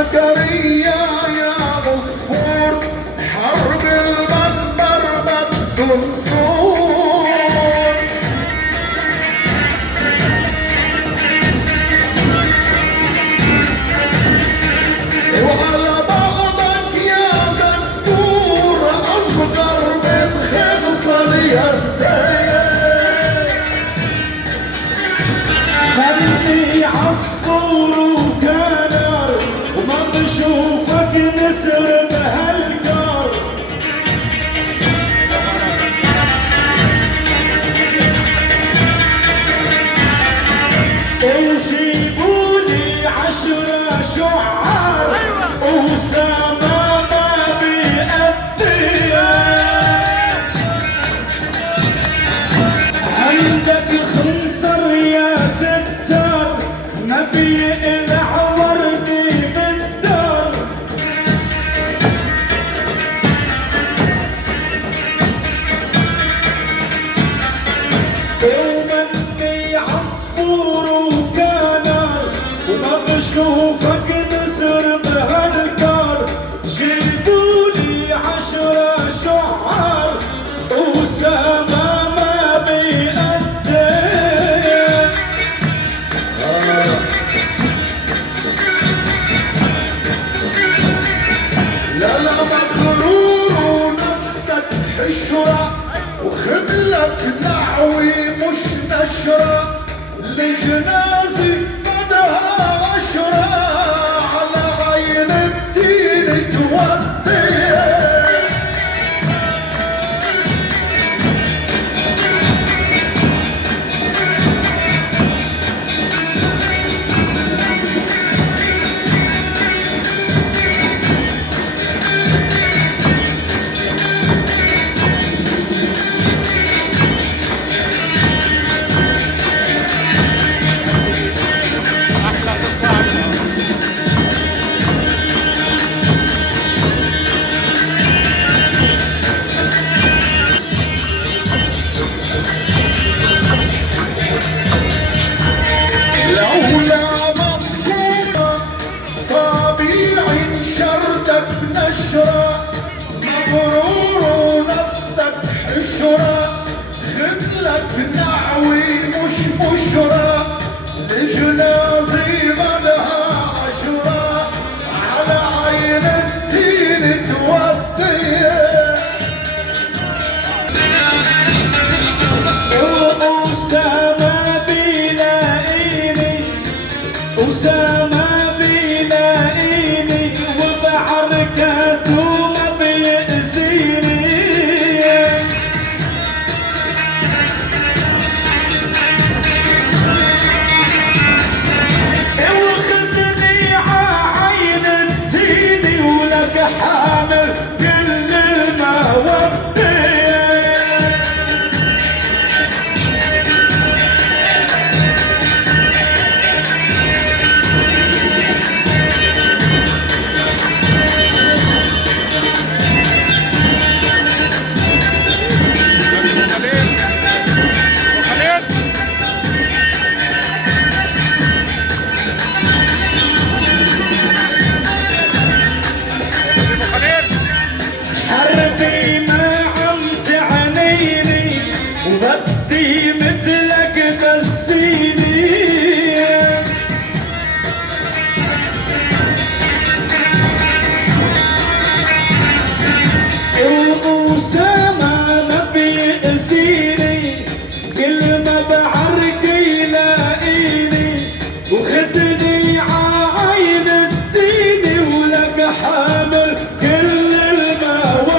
زكريا يا عصفور حرب المنبر بده نصور. وعلى بعضك يا زكور أصغر من خمصة اليدين. خلي عصفور وكنر وما بشوفك نسر بهالقر. وجيبولي 10 شعار وأسامة ما بيأديها. عندك خنصر يا ستار ما بيقلع وردي بالدار. ومني عصفور وكنر وما بشوفك نسر بهالقر. جيبولي 10 شعار وأسامة ما بيأدي. لا لا مغرور ونفسك حشرة وخدلك نعوي مش نشرة. الجنازة بدها 10 على عين الدين تودي. لولا مبسوطة صابيع شردك نشرة. مغرور ونفسك حشرة خدلك نعوي مش بشرة. الجنازة بدها 10 على عين الدين تودي. وأسامة بيلاقيني أسامة بيلاقيني وبحركاته ما بيأذيني. وخدني ععين الدين ولك حامل كل المودة. حربي ما عم تعنيني وبدي مثلك تسيني. وأسامة ما بيأذيني كل ما بعرك يلاقيني. وخدني ععين الدين ولك حامل كل المودة.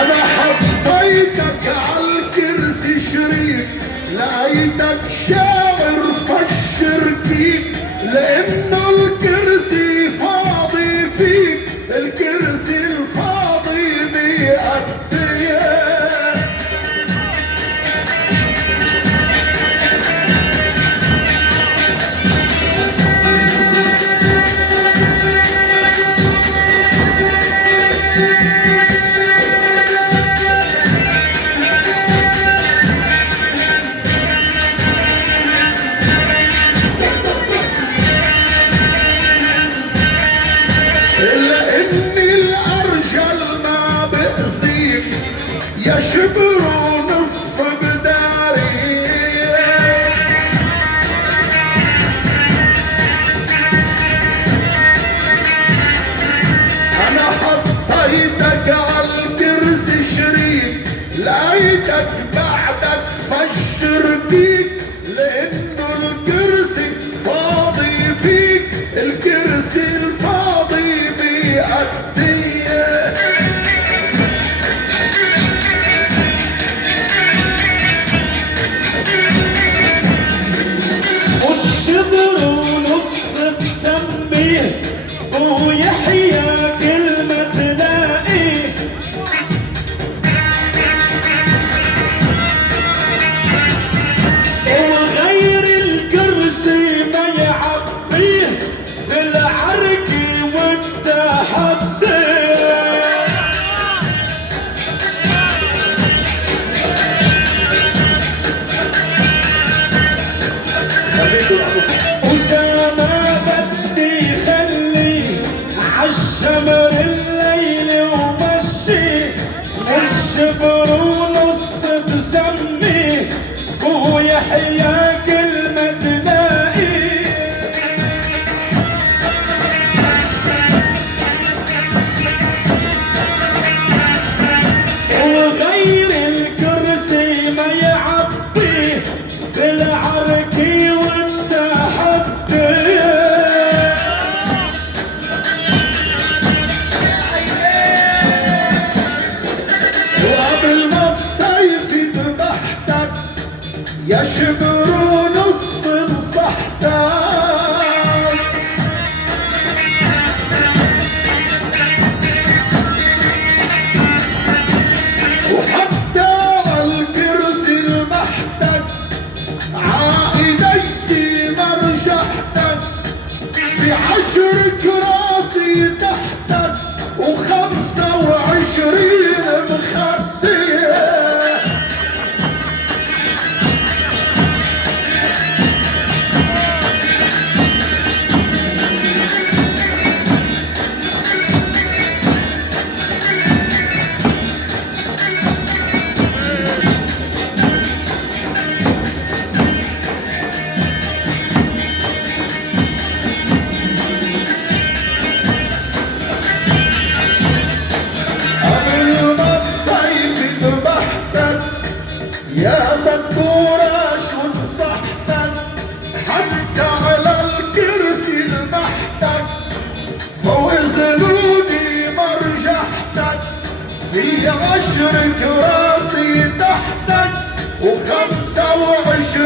أنا حطيتك عالكرسي شريك لقيتك شاعر فشر كيف. لأنه الكرسي فاضي فيك الكرسي الفاضي بيأدي. يا شبر ونص بداري انا حطيتك عالكرسي شريك لقيتك بعدك فشر فيك لانه الكرسي فاضي فيك الكرسي الفاضي بيأديه والشبر ونص تسميه ويحيى كلمة تلاقيه وغير الكرسي ما يعبيه بالعركة والتحدي أسامة بدي خلي عالشمر الليل ومشي والشبر ونص تسميه ويحيى كلمة تلاقي وغير الكرسي ما يعبيه بالعركة والتحدي وقبل ما بسيفي ذبحتك يا شبر ونص نصحتك وحتى عالكرسي لمحتك عايديتي مرجحتك في 10 كراسي تحتك و25 مخدية قبل ما بسيفي ذبحتك يا زنبورة شو نصحتك حتى على الكرسي لمحتك فوق ذنوبي مرجحتك في 10 كراسي تحتك و25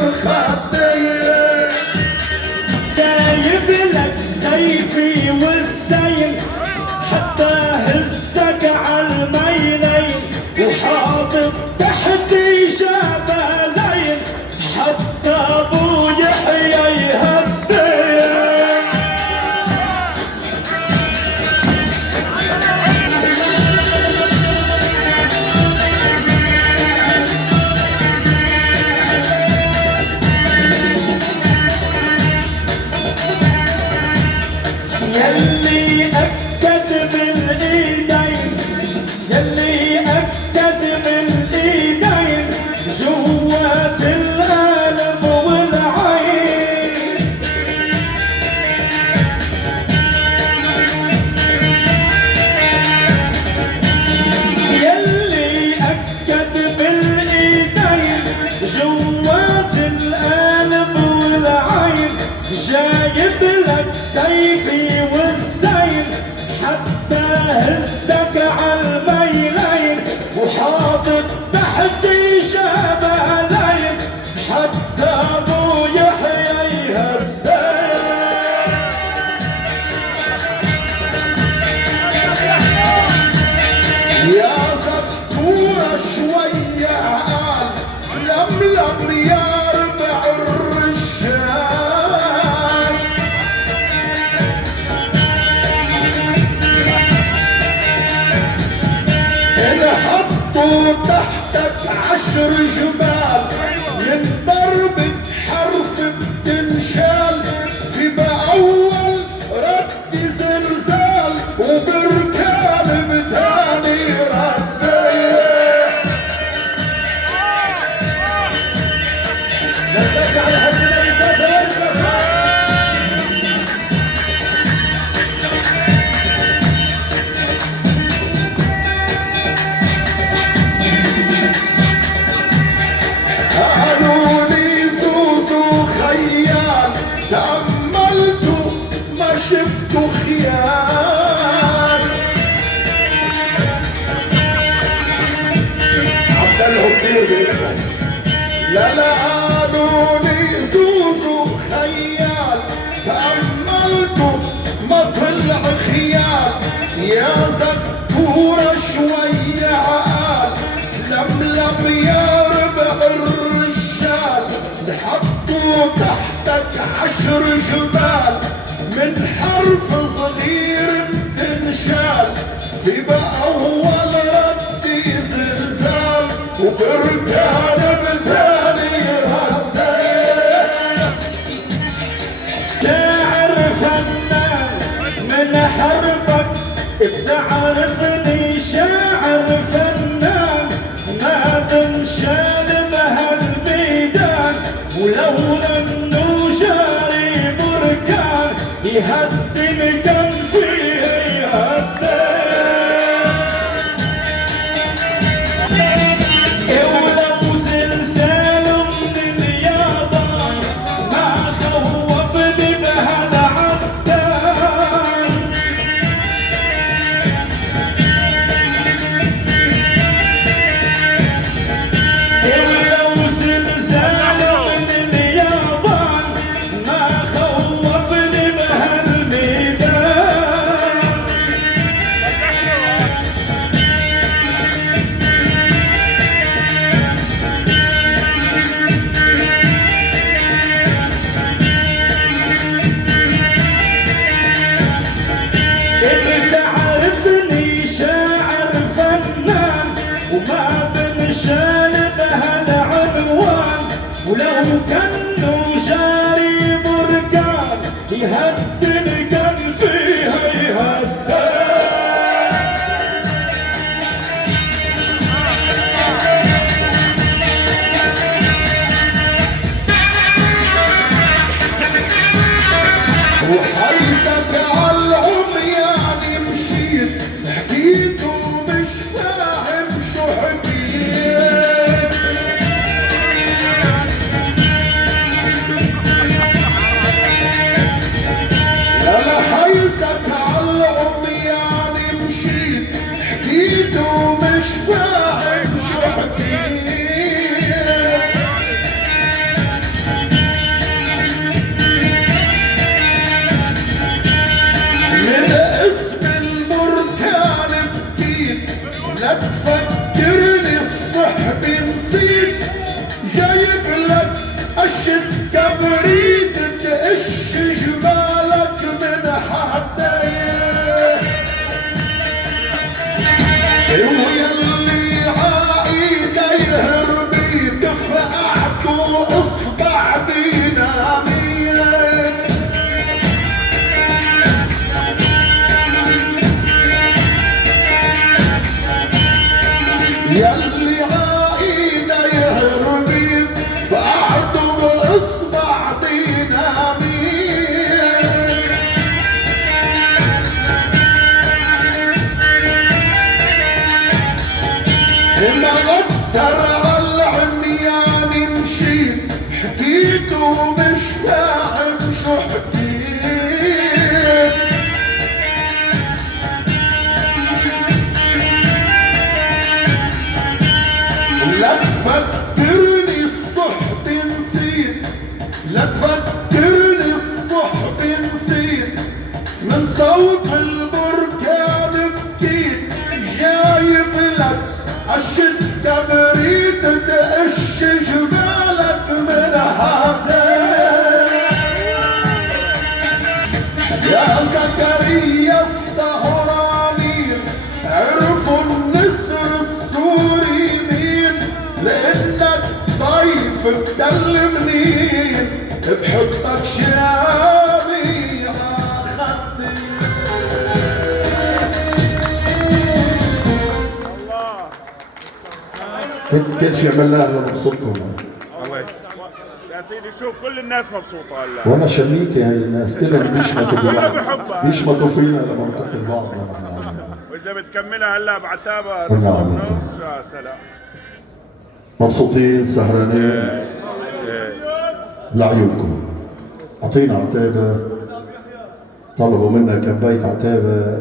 مخدية جايب لك سيفي والسيل حتى هزك عالميلين وحاطط تحتي جبلين حتى ابو يحيى يهدي باسمه. لا لا قالولي زوزو خيال، تأملته ما طلع خيال. يا زكورة شوي عقال، لملم يا ربع الرجال. حطوا تحتك 10 جبال، من حرف صغير بتنشال. في بأول ردي زلزال، وبركان بتاني ردي. شاعر فنان من حرفك بتعرفني، شاعر فنان ما بنشال بهالميدان. ولولا انه جاري بركان يهدم كان فيه يهدم. ولو زلزال من اليابان ما خوفني بهالعدان. ولو زلزال من اليابان ما خوفني بهالميدان. بتعرفني شاعر فنان وما بنشال بهالعنوان. ولو كانوا جاري بركان يهدن كان فيها يهدن. وحيثك عالعميان مشيت، حكيت ومش فاهم شو حكيت. لا لا حيثك عالعميان مشيت، حكيت ومش فاهم شو حكيت. من اسم البركان بكيت، لا تفكرني الصحب نسيت. جايب لك قشة كبريت تقش جبالك من حدايا. ويلي عايدة يهربي دفعت واصبع ديناميت. يلي عايدة يهربي فقعد واصبع ديناميت. ما غدر عالعميان مشيت، حكيت ومش فاهم شو حكيت. لا تفكرني الصحب نسيت، لا تفكرني الصحب نسيت. من صوت البركان بكيت، جايب لك عشة كبريت تقش جبالك من حدايا. يا زكريا السهراني عرفوا النسر السوري مين، لانك ضيف بكلمني بحطك شامي عخدي. كل شيء عملناه لنبسطكم. الله يا سيدي شوف كل الناس مبسوطة هلا. وانا شميتي هاي الناس كلهم بيشمتوا ببعض، بيشمتوا فينا لما بنقتل بعضنا. وإذا بتكملها هلا بعتابة نعم. نص بنص يا سلام. مبسوطين سهرانين لعيونكم. اعطينا عتابة، طلبوا منا كم بيت عتابة